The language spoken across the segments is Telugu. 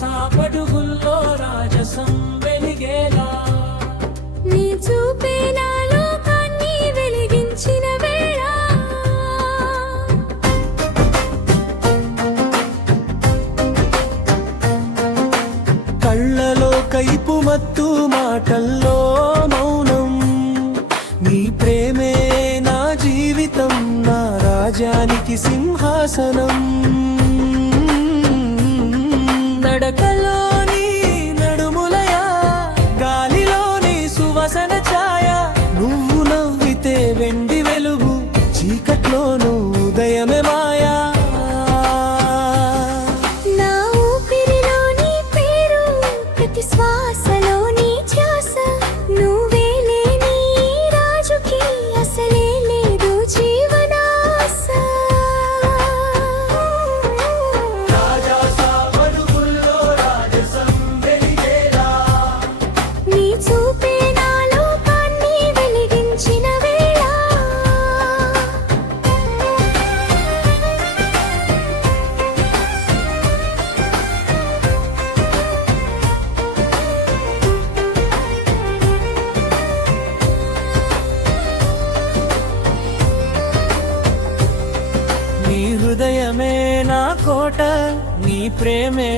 సాపడుగుల్లో రాజసం వెలిగేలా నీ చూపే నా లోకాన్ని వెలిగించిన వేళ కళ్ళలో కైపు మత్తు మాటల్లో మౌనం నీ ప్రేమే నా జీవితం నా రాజ్యానికి సింహాసనం నడకలోని నడుములయ గాలిలోని సువసన ఛాయ నువ్వు నవ్వితే వెండి వెలుగు చీకట్లోను ఉదయమే మాయా నా ఊపిరిలో నీ పేరు ప్రతి శ్వాసలో నీ ధ్యాస నువ్వే లేని రాజుకి అసలే లేదు జీవనాశ నీ చూపే నా లోకాన్ని వెలిగించిన వేళ నీ హృదయమే నా కోట నీ ప్రేమే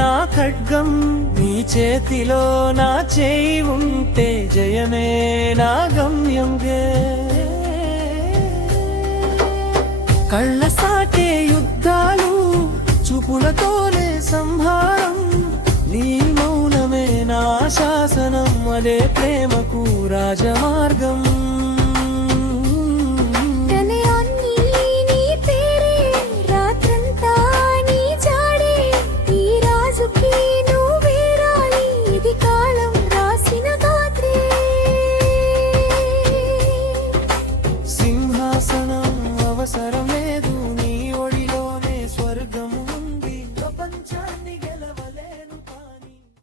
నా ఖడ్గం నీ చేతిలో నా చేయి ఉంటే జయమే నా గమ్యంగే కళ్ళ సాటే యుద్ధాలు చూపులతోనే సంహారం నీ మౌనమే నా శాసనం అదే ప్రేమకు రాజమా